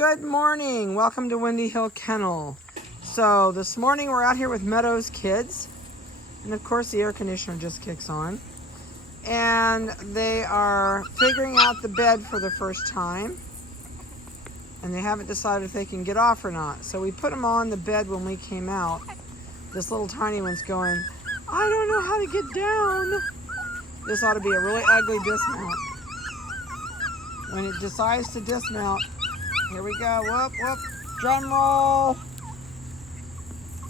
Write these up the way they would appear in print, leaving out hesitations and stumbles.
Good morning. Welcome to Windy Hill Kennel. So this morning we're out here with Meadow's kids. And of course the air conditioner just kicks on. And they are figuring out the bed for the first time. And they haven't decided if they can get off or not. So we put them on the bed when we came out. This little tiny one's going, I don't know how to get down. This ought to be a really ugly dismount. When it decides to dismount, here we go. Whoop, whoop. Drum roll.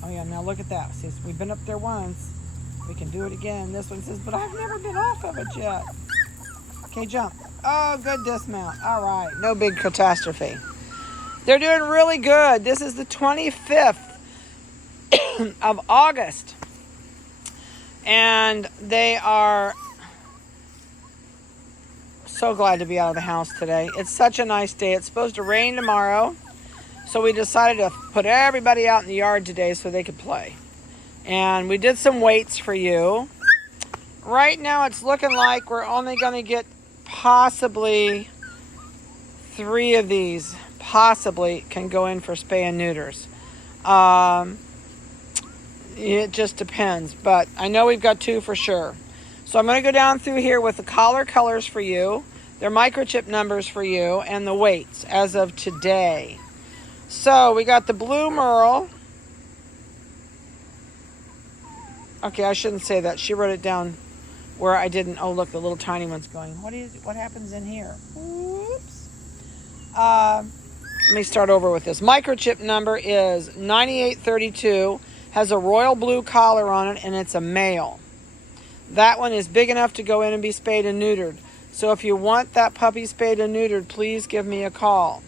Oh yeah, now look at that. See, we've been up there once. We can do it again. This one says, but I've never been off of it yet. Okay, jump. Oh, good dismount. All right, no big catastrophe. They're doing really good. This is the 25th of August. And they are so glad to be out of the house today. It's such a nice day. It's supposed to rain tomorrow. So we decided to put everybody out in the yard today so they could play. And we did some weights for you. Right now it's looking like we're only going to get possibly 3 of these possibly can go in for spay and neuters. It just depends. But I know we've got 2 for sure. So I'm going to go down through here with the collar colors for you, their microchip numbers for you, and the weights as of today. So we got the blue merle. Okay, I shouldn't say that. She wrote it down where I didn't. Oh, look, the little tiny one's going. What happens in here? Oops. Let me start over with this. Microchip number is 9832. Has a royal blue collar on it, and it's a male. That one is big enough to go in and be spayed and neutered. So if you want that puppy spayed and neutered, please give me a call.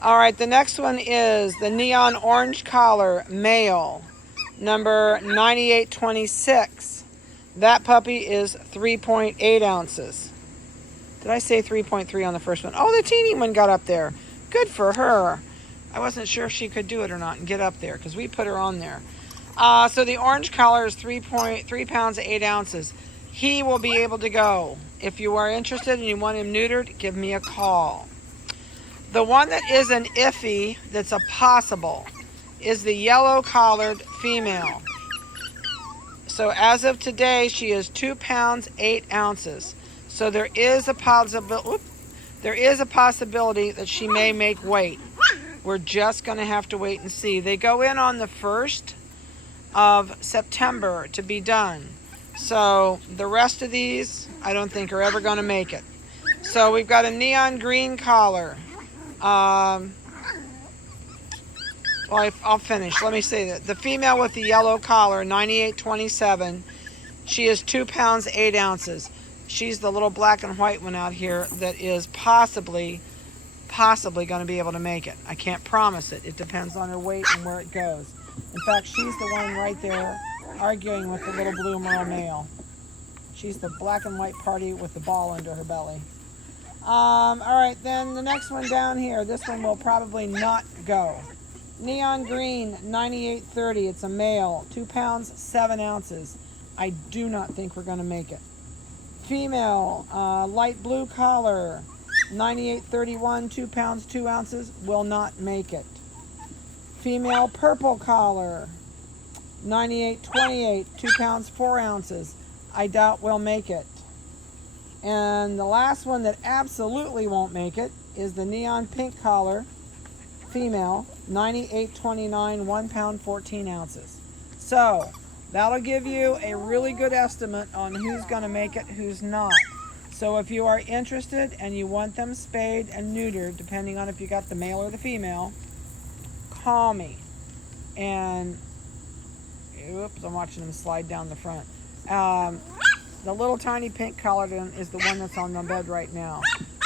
All right, the next one is the neon orange collar male, number 9826. That puppy is 3.8 ounces. Did I say 3.3 on the first one? Oh, the teeny one got up there. Good for her. I wasn't sure if she could do it or not and get up there because we put her on there. So the orange collar is 3 pounds 8 ounces. He will be able to go. If you are interested and you want him neutered, give me a call. The one that is an iffy, that's a possible, is the yellow collared female. So as of today, she is 2 pounds 8 ounces. So there is a possibility that she may make weight. We're just going to have to wait and see. They go in on the 1st of September to be done. So the rest of these I don't think are ever going to make it. So we've got a neon green collar. I'll finish. Let me say that the female with the yellow collar, 9827, she is 2 pounds 8 ounces. She's the little black and white one out here that is possibly going to be able to make it. I can't promise it. It depends on her weight and where it goes. In fact, she's the one right there arguing with the little blue merle male. She's the black and white party with the ball under her belly. All right, then the next one down here, this one will probably not go. Neon green, 9830. It's a male, 2 pounds 7 ounces. I do not think we're going to make it. Female, light blue collar, 9831, 2 pounds 2 ounces, will not make it. Female purple collar, 9828, 2 pounds 4 ounces. I doubt we'll make it. And the last one that absolutely won't make it is the neon pink collar, female, 9829, 1 pound 14 ounces. So that'll give you a really good estimate on who's going to make it, who's not. So if you are interested and you want them spayed and neutered, depending on if you got the male or the female, call me. And oops, I'm watching them slide down the front. The little tiny pink collared one is the one that's on the bed right now.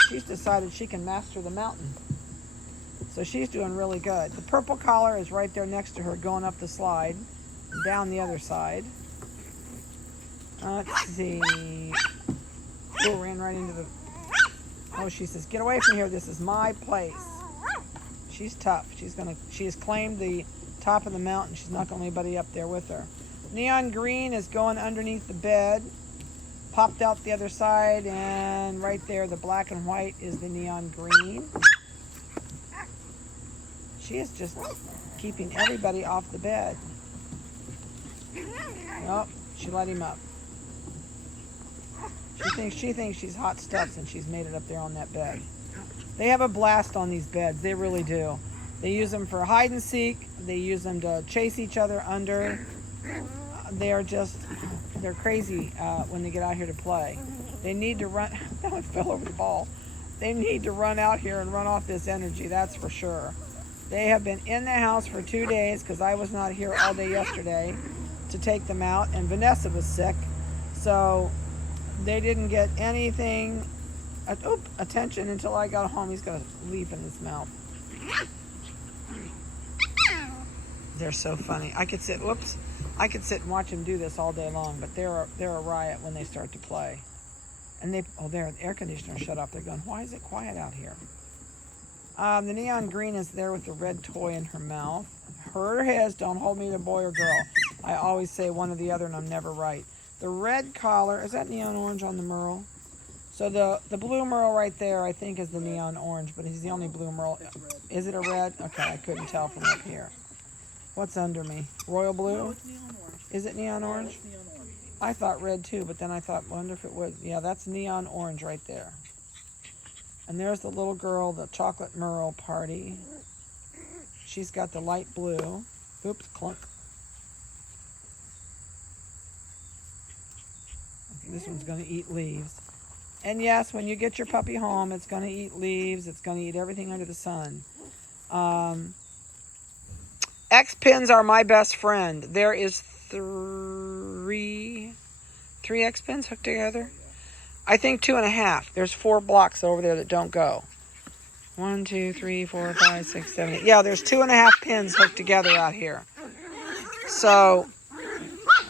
She's decided she can master the mountain. So she's doing really good. The purple collar is right there next to her going up the slide and down the other side. Let's see. Oh, ran right into the... Oh, she says, get away from here. This is my place. She's tough. She has claimed the top of the mountain. She's not going to let anybody up there with her. Neon green is going underneath the bed. Popped out the other side, and right there, the black and white is the neon green. She is just keeping everybody off the bed. Oh, she let him up. She thinks she's hot stuff since she's made it up there on that bed. They have a blast on these beds. They really do. They use them for hide and seek. They use them to chase each other under. They're crazy when they get out here to play. They need to run. That one fell over the ball. They need to run out here and run off this energy, that's for sure. They have been in the house for 2 days because I was not here all day yesterday to take them out, and Vanessa was sick. So they didn't get anything, attention until I got home. He's got a leaf in his mouth. They're so funny. I could sit and watch them do this all day long, but they're a riot when they start to play. And the air conditioner shut off. They're going, why is it quiet out here? The neon green is there with the red toy in her mouth. Her his, don't hold me to boy or girl. I always say one or the other and I'm never right. The red collar, is that neon orange on the Merle? So the blue Merle right there, I think, is the neon orange, but he's the only blue Merle. Is it a red? Okay, I couldn't tell from up here. What's under me? Royal blue? No, it's neon orange. Is it neon orange? It's neon orange. I thought red too, but then I thought, wonder if it would. Yeah, that's neon orange right there. And there's the little girl, the chocolate Merle party. She's got the light blue. Oops, clunk. This one's going to eat leaves. And yes, when you get your puppy home, it's going to eat leaves. It's going to eat everything under the sun. X-pins are my best friend. There is three X-pins hooked together. I think 2.5. There's 4 blocks over there that don't go. 1, 2, 3, 4, 5, 6, 7, 8. Yeah, there's 2.5 pins hooked together out here. So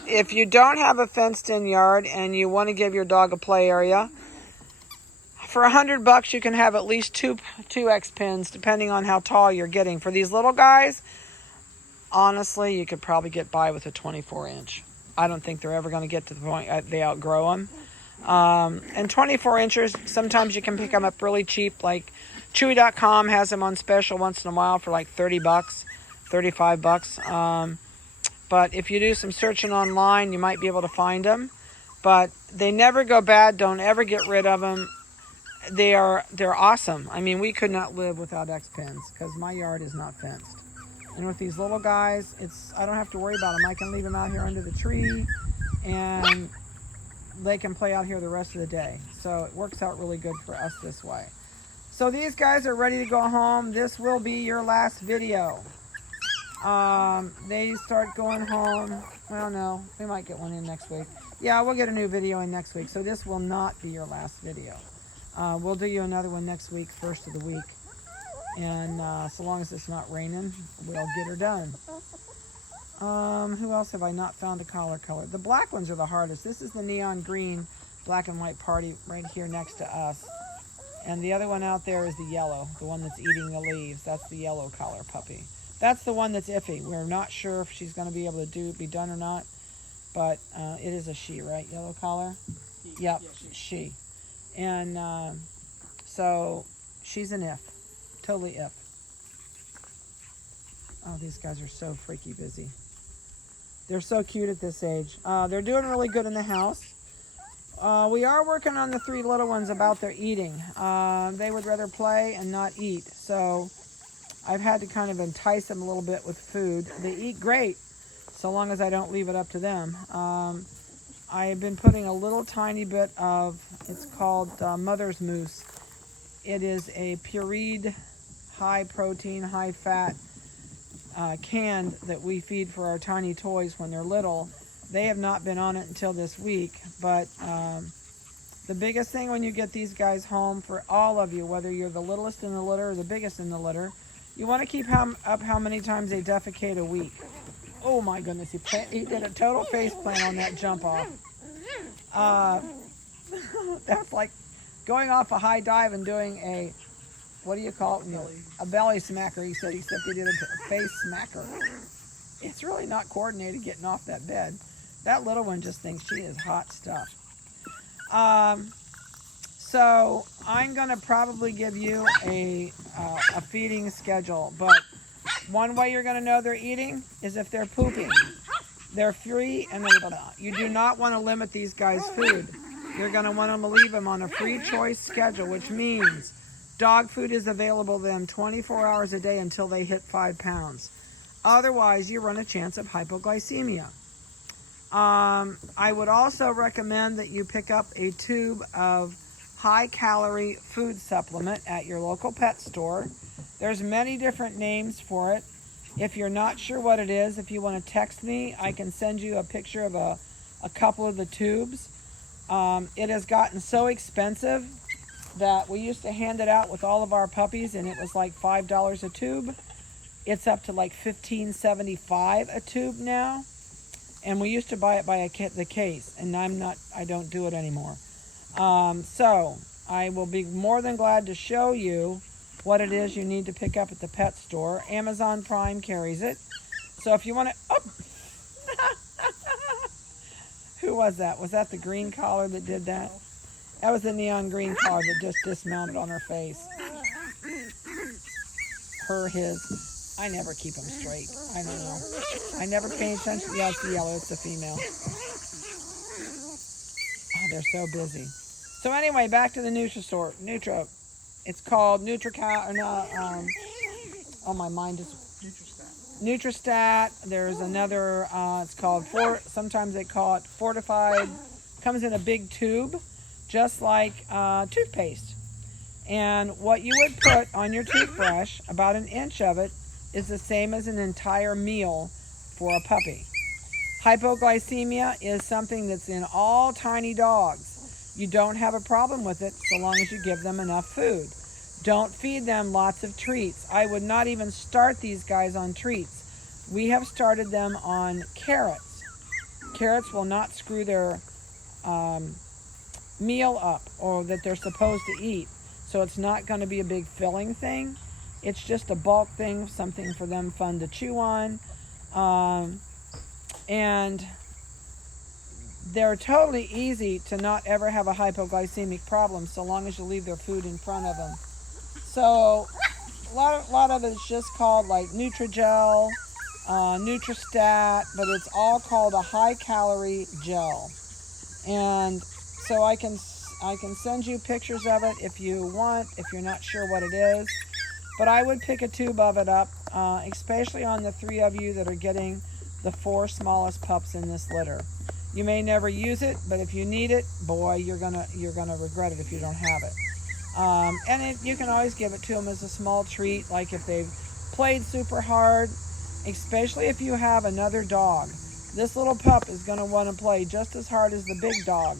if you don't have a fenced-in yard and you want to give your dog a play area, for $100 you can have at least two X-pins, depending on how tall you're getting. For these little guys, honestly, you could probably get by with a 24-inch. I don't think they're ever going to get to the point they outgrow them. And 24 inches, sometimes you can pick them up really cheap. Like Chewy.com has them on special once in a while for like $30, $35. But if you do some searching online, you might be able to find them. But they never go bad. Don't ever get rid of them. They're awesome. I mean, we could not live without X-pins because my yard is not fenced. And with these little guys, I don't have to worry about them. I can leave them out here under the tree, and they can play out here the rest of the day. So it works out really good for us this way. So these guys are ready to go home. This will be your last video. They start going home. Well, no, we might get one in next week. Yeah, we'll get a new video in next week. So this will not be your last video. We'll do you another one next week, first of the week. And so long as it's not raining, we'll get her done. Who else have I not found a collar color? The black ones are the hardest. This is the neon green black and white party right here next to us. And the other one out there is the yellow, the one that's eating the leaves. That's the yellow collar puppy. That's the one that's iffy. We're not sure if she's going to be able to be done or not. But it is a she, right? Yellow collar? Yep, yeah, she. And so she's an if. Totally if. Oh, these guys are so freaky busy. They're so cute at this age. They're doing really good in the house. We are working on the 3 little ones about their eating. They would rather play and not eat. So I've had to kind of entice them a little bit with food. They eat great, so long as I don't leave it up to them. I've been putting a little tiny bit of, it's called Mother's Mousse. It is a pureed, high protein, high fat can that we feed for our tiny toys when they're little. They have not been on it until this week, but the biggest thing when you get these guys home, for all of you, whether you're the littlest in the litter or the biggest in the litter, you want to keep up how many times they defecate a week. Oh my goodness, he did a total face plant on that jump off. That's like going off a high dive and doing a, what do you call it? A belly smacker, he said, except he did a face smacker. It's really not coordinated getting off that bed. That little one just thinks she is hot stuff. So I'm going to probably give you a feeding schedule, but One way you're going to know they're eating is if they're pooping. They're free, and you do not want to limit these guys' food. You're going to want to leave them on a free choice schedule, which means dog food is available to them 24 hours a day until they hit 5 pounds. Otherwise, you run a chance of hypoglycemia. I would also recommend that you pick up a tube of high-calorie food supplement at your local pet store. There's many different names for it. If you're not sure what it is, if you want to text me, I can send you a picture of a couple of the tubes. It has gotten so expensive that we used to hand it out with all of our puppies, and it was like $5 a tube. It's up to like $15.75 a tube now, and we used to buy it by the case, and I don't do it anymore. So I will be more than glad to show you what it is you need to pick up at the pet store. Amazon Prime carries it. So if you want to, who was that? Was that the green collar that did that? That was the neon green collar that just dismounted on her face. His. I never keep them straight. I don't know. I never pay attention. Yeah, it's the yellow. It's the female. Oh, they're so busy. So anyway, back to the Nutri-Store. It's called Nutrical, or not, oh, my mind is... Nutristat. There's another, it's called, sometimes they call it Fortified. Comes in a big tube, just like toothpaste. And what you would put on your toothbrush, about an inch of it, is the same as an entire meal for a puppy. Hypoglycemia is something that's in all tiny dogs. You don't have a problem with it so long as you give them enough food. Don't feed them lots of treats. I would not even start these guys on treats. We have started them on carrots. Carrots will not screw their meal up, or that they're supposed to eat. So it's not going to be a big filling thing. It's just a bulk thing, something for them fun to chew on. And they're totally easy to not ever have a hypoglycemic problem so long as you leave their food in front of them. So a lot of it's just called like Nutrigel, Nutristat, but it's all called a high-calorie gel. And so I can send you pictures of it if you want, if you're not sure what it is. But I would pick a tube of it up, especially on the 3 of you that are getting the 4 smallest pups in this litter. You may never use it, but if you need it, boy, you're gonna regret it if you don't have it. And you can always give it to them as a small treat, like if they've played super hard, especially if you have another dog. This little pup is going to want to play just as hard as the big dog,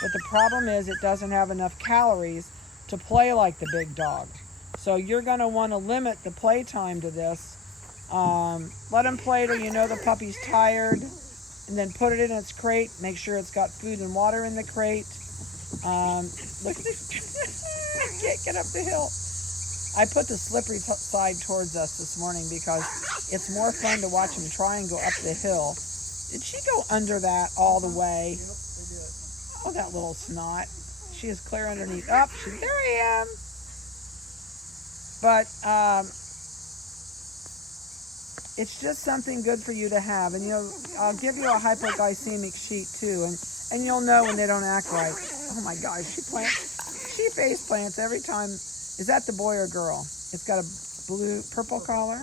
but the problem is it doesn't have enough calories to play like the big dog. So you're going to want to limit the playtime to this. Let him play till you know the puppy's tired, and then put it in its crate. Make sure it's got food and water in the crate. Look at this. I can't get up the hill. I put the slippery side towards us this morning because it's more fun to watch him try and go up the hill. Did she go under that all the way? Oh, that little snot. She is clear underneath. Oh, there I am. But it's just something good for you to have. And I'll give you a hypoglycemic sheet too, and you'll know when they don't act right. Oh my gosh, she face plants every time. Is that the boy or girl? It's got a purple collar.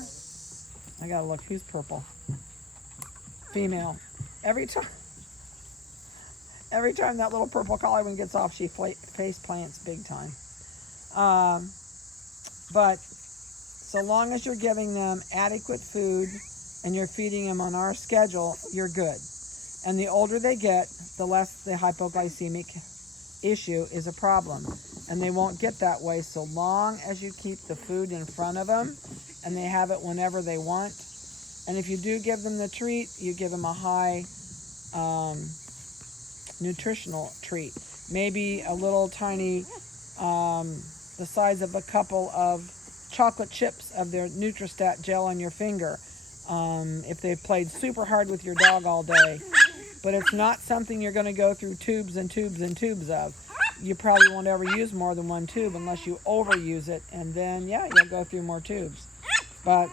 I gotta look. Who's purple? Female. Every time that little purple collar one gets off, she face plants big time. But so long as you're giving them adequate food and you're feeding them on our schedule, you're good. And the older they get, the less the hypoglycemic issue is a problem. And they won't get that way so long as you keep the food in front of them and they have it whenever they want. And if you do give them the treat, you give them a high nutritional treat. Maybe a little tiny, the size of a couple of chocolate chips of their Nutristat gel on your finger, if they've played super hard with your dog all day. But it's not something you're going to go through tubes and tubes and tubes of. You probably won't ever use more than 1 tube unless you overuse it, and then, yeah, you'll go through more tubes. But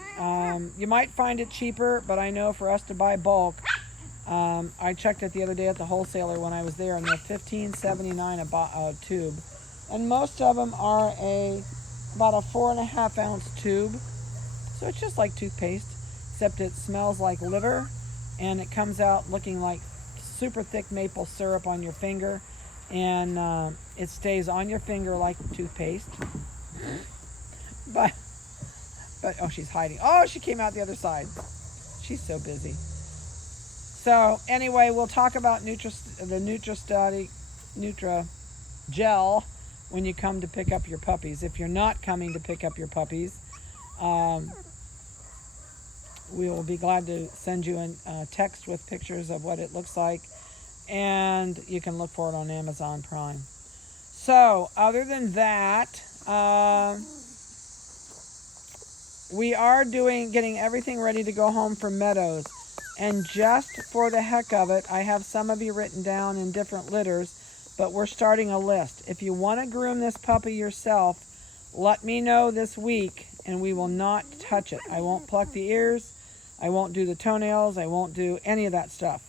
you might find it cheaper, but I know for us to buy bulk, I checked it the other day at the wholesaler when I was there, and they're $15.79 a tube. And most of them are about a 4.5 ounce tube. So it's just like toothpaste, except it smells like litter, and it comes out looking like super thick maple syrup on your finger, and it stays on your finger like toothpaste. But oh, she's hiding. Oh, she came out the other side. She's so busy. So anyway, we'll talk about the Nutra gel when you come to pick up your puppies. If you're not coming to pick up your puppies, we will be glad to send you a text with pictures of what it looks like, and you can look for it on Amazon Prime. So other than that, we are getting everything ready to go home for Meadows. And just for the heck of it, I have some of you written down in different litters, but we're starting a list. If you want to groom this puppy yourself, let me know this week, and we will not touch it. I won't pluck the ears. I won't do the toenails. I won't do any of that stuff.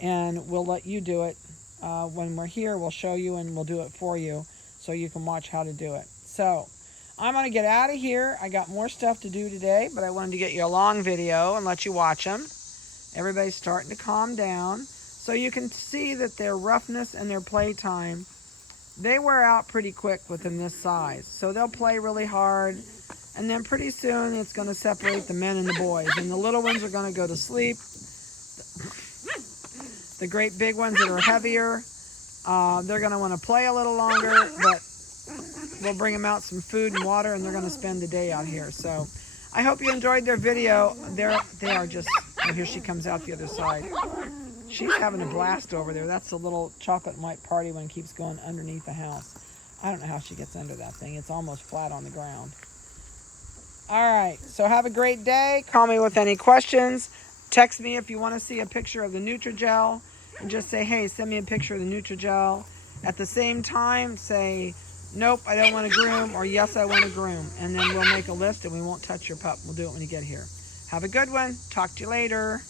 And we'll let you do it. When we're here, we'll show you, and we'll do it for you so you can watch how to do it. So I'm going to get out of here. I got more stuff to do today, but I wanted to get you a long video and let you watch them. Everybody's starting to calm down. So you can see that their roughness and their playtime, they wear out pretty quick with them this size. So they'll play really hard, and then pretty soon it's going to separate the men and the boys. And the little ones are going to go to sleep. The great big ones that are heavier, they're going to want to play a little longer, but we'll bring them out some food and water, and they're going to spend the day out here. So I hope you enjoyed their video. They are just, oh, here she comes out the other side. She's having a blast over there. That's the little chocolate and white party one keeps going underneath the house. I don't know how she gets under that thing. It's almost flat on the ground. All right, so have a great day. Call me with any questions. Text me if you want to see a picture of the Nutrigel, and just say, hey, send me a picture of the Nutrigel. At the same time, say, nope, I don't want to groom, or yes, I want to groom. And then we'll make a list, and we won't touch your pup. We'll do it when you get here. Have a good one. Talk to you later.